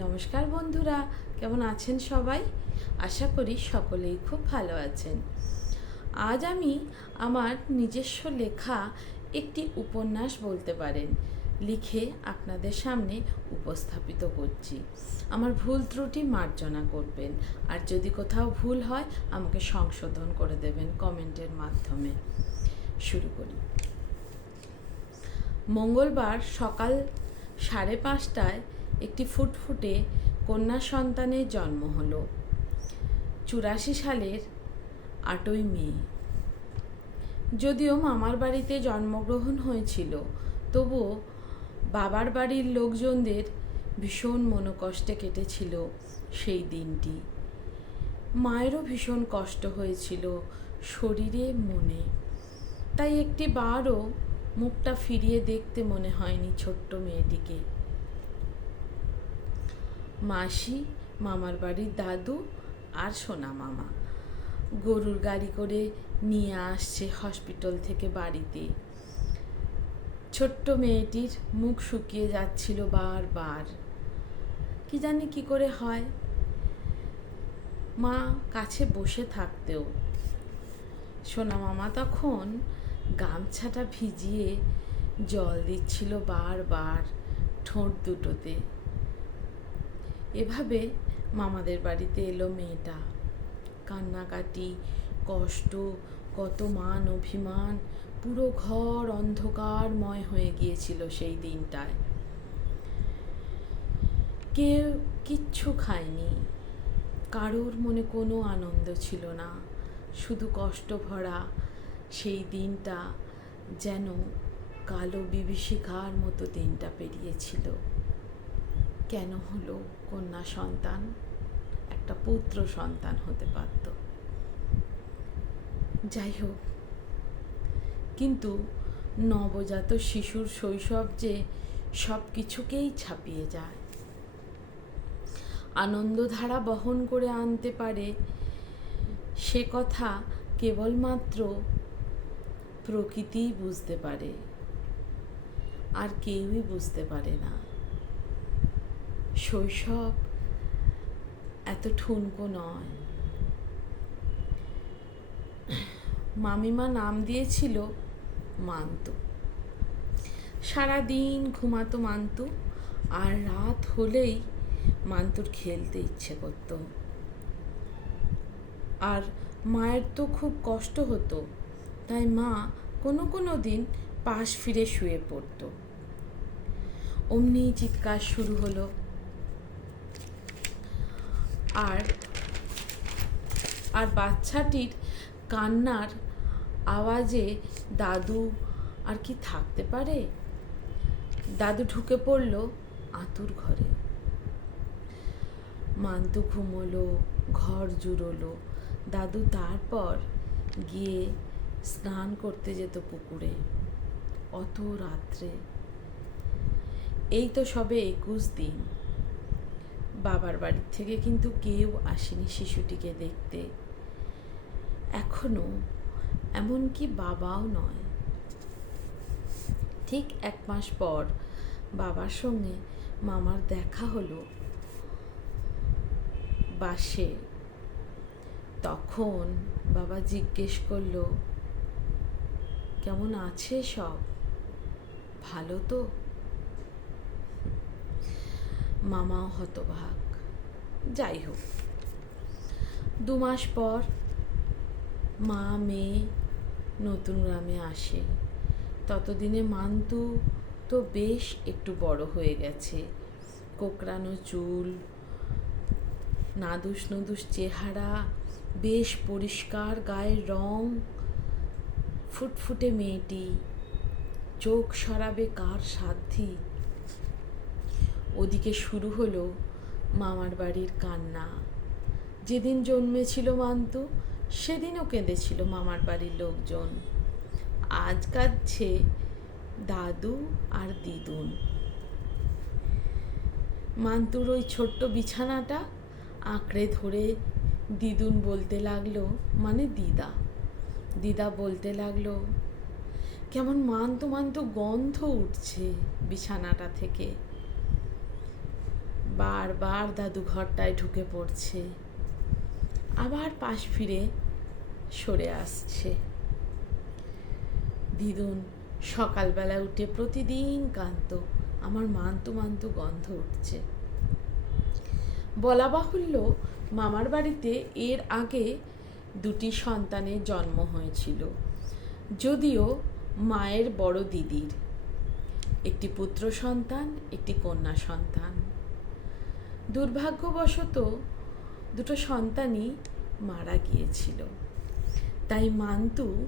নমস্কার বন্ধুরা, কেমন আছেন সবাই? আশা করি সকলেই খুব ভালো আছেন। আজ আমি আমার নিজস্ব লেখা একটি উপন্যাস বলতে পারেন, লিখে আপনাদের সামনে উপস্থাপিত করছি। আমার ভুল ত্রুটি মার্জনা করবেন, আর যদি কোথাও ভুল হয়, আমাকে সংশোধন করে দেবেন কমেন্টের মাধ্যমে। শুরু করি। মঙ্গলবার সকাল সাড়ে পাঁচটায় একটি ফুটফুটে কন্যা সন্তানের জন্ম হলো। চুরাশি সালের আটই মে। যদিও মামার বাড়িতে জন্মগ্রহণ হয়েছিল তবুও বাবার বাড়ির লোকজনদের ভীষণ মনোকষ্টে কেটেছিল সেই দিনটি। মায়েরও ভীষণ কষ্ট হয়েছিল শরীরে, মনে। তাই একটি বারও মুখটা ফিরিয়ে দেখতে মনে হয়নি ছোট্ট মেয়েটিকে। মাসি, মামার বাড়ির দাদু আর সোনা মামা। গরুর গাড়ি করে নিয়ে আসছে হসপিটাল থেকে বাড়িতে। ছোট্ট মেয়েটির মুখ শুকিয়ে যাচ্ছিল বারবার। কি জানি কি করে হয়। মা কাছে বসে থাকতেও। সোনা মামা তখন গামছাটা ভিজিয়ে জল দিচ্ছিল বারবার ঠোঁট দুটোতে। এভাবে মামাদের বাড়িতে এলো মেয়েটা। কান্নাকাটি, কষ্ট, কত মান অভিমান, পুরো ঘর অন্ধকারময় হয়ে গিয়েছিল সেই দিনটায়। কেউ কিচ্ছু খায়নি। কারোর মনে কোনো আনন্দ ছিল না। শুধু কষ্ট ভরা সেই দিনটা যেন কালো বিভীষিকার মতো দিনটা পেরিয়েছিল। কেন হলো কন্যা সন্তান? একটা পুত্র সন্তান হতে পারত। যাই হোক, কিন্তু নবজাত শিশুর শৈশব যে সব কিছুকেই ছাপিয়ে যায়। আনন্দধারা বহন করে আনতে পারে সে কথা কেবলমাত্র প্রকৃতিই বুঝতে পারে, আর কেউই বুঝতে পারে না। শৈশব এত ঠুনকো নয়। মামিমা নাম দিয়েছিল মান্তু। সারাদিন ঘুমাতো মান্তু আর রাত হলেই মান্তুর খেলতে ইচ্ছে করত। আর মায়ের তো খুব কষ্ট হতো, তাই মা কোনো কোনো দিন পাশ ফিরে শুয়ে পড়ত। অমনি চিৎকার শুরু হলো আর আর বাচ্চাটির কান্নার আওয়াজে দাদু আর কি থাকতে পারে? দাদু ঢুকে পড়ল আতুর ঘরে। মান্তু ঘুমোলো, ঘর জুড়োলো। দাদু তারপর গিয়ে স্নান করতে যেত পুকুরে, অত রাত্রে। এই তো সবে একুশ দিন। বাবার বাড়ির থেকে কিন্তু কেউ আসেনি শিশুটিকে দেখতে। এখনও এমনকি বাবাও নয়। ঠিক এক মাস পর বাবার সঙ্গে মামার দেখা হলো বাসে। তখন বাবা জিজ্ঞেস করল, কেমন আছে সব? ভালো তো? মামাও হতভাগ যাই হোক দু মাস পর মা, মেয়ে নতুন গ্রামে আসে। ততদিনে মান্তু তো বেশ একটু বড় হয়ে গেছে। কোকড়ানো চুল, নাদুস নদুস চেহারা, বেশ পরিষ্কার গায়ের রং, ফুটফুটে মেয়েটি। চোখ সরাবে কার সাধ্যি ওদিকে শুরু হলো মামার বাড়ির কান্না। যেদিন জন্মেছিল মান্তু, সেদিনও কেঁদেছিল মামার বাড়ির লোকজন। আজ কাঁদছে দাদু আর দিদুন। মান্তুর ওই ছোট্ট বিছানাটা আঁকড়ে ধরে দিদুন বলতে লাগল মানে দিদা? দিদা বলতে লাগল, কেমন মান্তু মান্তু গন্ধ উঠছে বিছানাটা থেকে। বারবার দাদু ঘরটায় ঢুকে পড়ছে। আবার পাশ ফিরে সরে আসছে। দিদুন, সকালবেলা উঠে প্রতিদিন কান্ত আমার মান্তু মান্তু গন্ধ উঠছে। বলা বাহুল্য মামার বাড়িতে এর আগে দুটি সন্তানের জন্ম হয়েছিল। যদিও মায়ের বড় দিদির। একটি পুত্র সন্তান, একটি কন্যা সন্তান। দুর্ভাগ্যবশত দুটো সন্তানই মারা গিয়েছিল। তাই মান্তু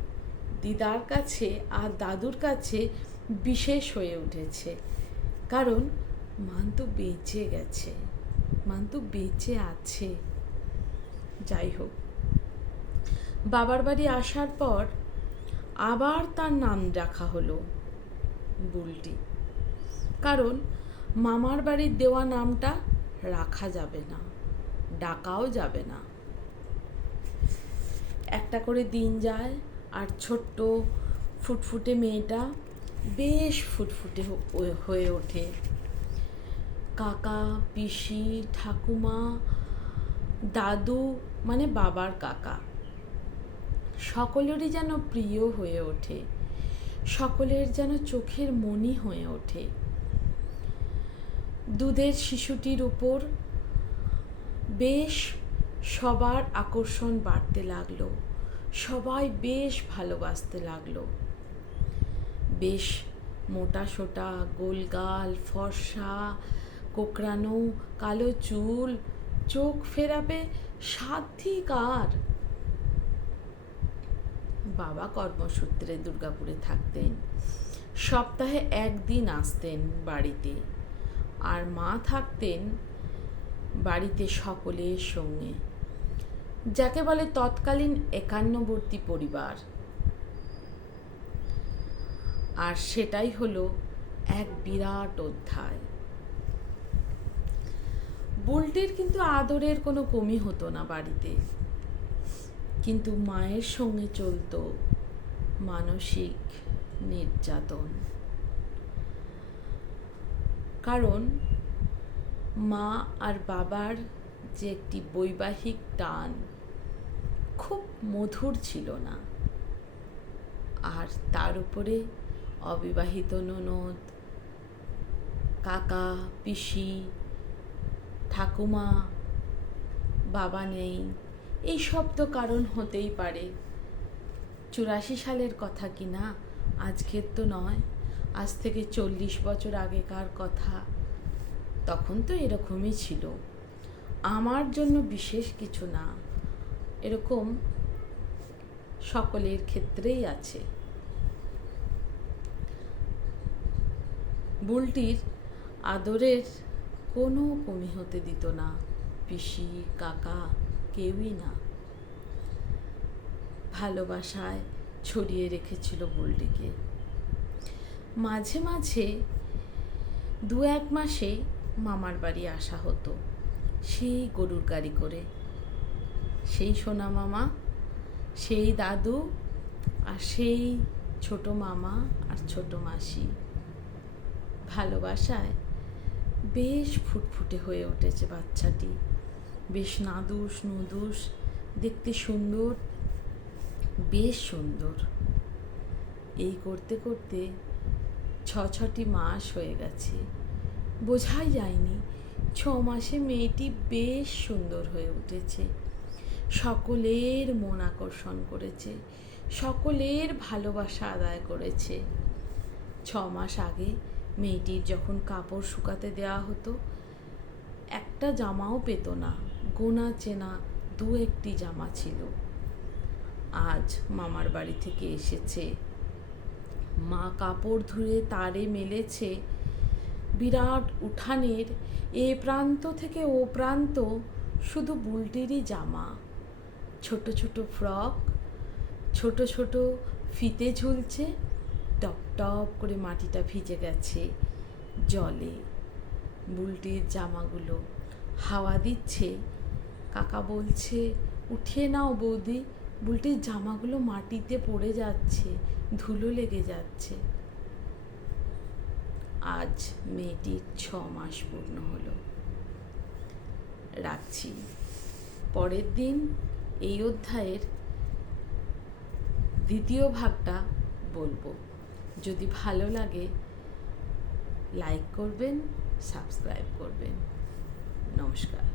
দিদার কাছে আর দাদুর কাছে বিশেষ হয়ে উঠেছে। কারণ মান্তু বেঁচে গেছে, মান্তু বেঁচে আছে। যাই হোক, বাবার বাড়ি আসার পর আবার তার নাম রাখা হলো বুলটি। কারণ মামার বাড়ির দেওয়া নামটা রাখা যাবে না, ডাকাও যাবে না। একটা করে দিন যায়, আর ছোট্ট ফুটফুটে মেয়েটা বেশ ফুটফুটে হয়ে ওঠে। কাকা, পিসি, ঠাকুমা, দাদু মানে বাবার কাকা, সকলেরই যেন প্রিয় হয়ে ওঠে, সকলের যেন চোখের মনি হয়ে ওঠে। দুধের শিশুটির উপর বেশ সবার আকর্ষণ বাড়তে লাগল। সবাই বেশ ভালোবাসতে লাগল। বেশ মোটা সোটা, গোলগাল, ফর্সা, কোকড়ানো, কালো চুল, চোখ ফেরাবে সাধ্যি কার বাবা কর্মসূত্রে দুর্গাপুরে থাকতেন। সপ্তাহে একদিন আসতেন বাড়িতে। আর মা থাকতেন বাড়িতে সকলের সঙ্গে, যাকে বলে তৎকালীন একান্নবর্তী পরিবার। আর সেটাই হলো এক বিরাট অধ্যায়। বুলটির কিন্তু আদরের কোনো কমি হতো না বাড়িতে। কিন্তু মায়ের সঙ্গে চলতো মানসিক নির্যাতন। কারণ মা আর বাবার যে একটি বৈবাহিক টান খুব মধুর ছিল না। আর তার উপরে অবিবাহিত ননদ, কাকা, পিসি, ঠাকুমা, বাবা নেই, এই সব তো কারণ হতেই পারে। চুরাশি সালের কথা কি না? আজকের তো নয়। আজ থেকে চল্লিশ বছর আগেকার কথা। তখন তো এরকমই ছিল। আমার জন্য বিশেষ কিছু না। এরকম সকলের ক্ষেত্রেই আছে। বুলটির আদরের কোনো কমি হতে দিত না। পিসি, কাকা কেউই না। ভালোবাসায় ছড়িয়ে রেখেছিল বুলটিকে। মাঝে মাঝে দু এক মাসে মামার বাড়ি আসা হতো। সেই গরুর গাড়ি করে। সেই সোনা মামা, সেই দাদু আর সেই ছোট মামা আর ছোট মাসি। ভালোবাসায় বেশ ফুটফুটে হয়ে উঠেছে বাচ্চাটি। বেশ নাদুস নুদুস, দেখতে সুন্দর, বেশ সুন্দর। এই করতে করতে ছ ছটি মাস হয়ে গেছে। বোঝাই যায়নি ছ মাসে মেয়েটি বেশ সুন্দর হয়ে উঠেছে। সকলের মন আকর্ষণ করেছে, সকলের ভালোবাসা আদায় করেছে। ছ মাস আগে মেয়েটির যখন কাপড় শুকাতে দেওয়া হতো, একটা জামাও পেত না, গোনা চেনা দু একটি জামা ছিল। আজ মামার বাড়ি থেকে এসেছে। মা কাপড় ধুয়ে তারে মেলেছে। বিরাট উঠানের, এ প্রান্ত থেকে ও প্রান্ত শুধু বুলটিরই জামা। ছোট ছোট ফ্রক, ছোট ছোট ফিতে ঝুলছে, টপ টপ করে মাটিটা ভিজে গেছে জলে। বুলটির জামাগুলো হাওয়া দিচ্ছে। কাকা বলছে, উঠিয়ে নাও বৌদি। বুলটির জামাগুলো মাটিতে পড়ে যাচ্ছে, ধুলো লেগে যাচ্ছে। আজ মেয়েটির ছ মাস পূর্ণ হলো। রাখছি। পরের দিন এই অধ্যায়ের দ্বিতীয় ভাগটা বলব। যদি ভালো লাগে, লাইক করবেন, সাবস্ক্রাইব করবেন। নমস্কার।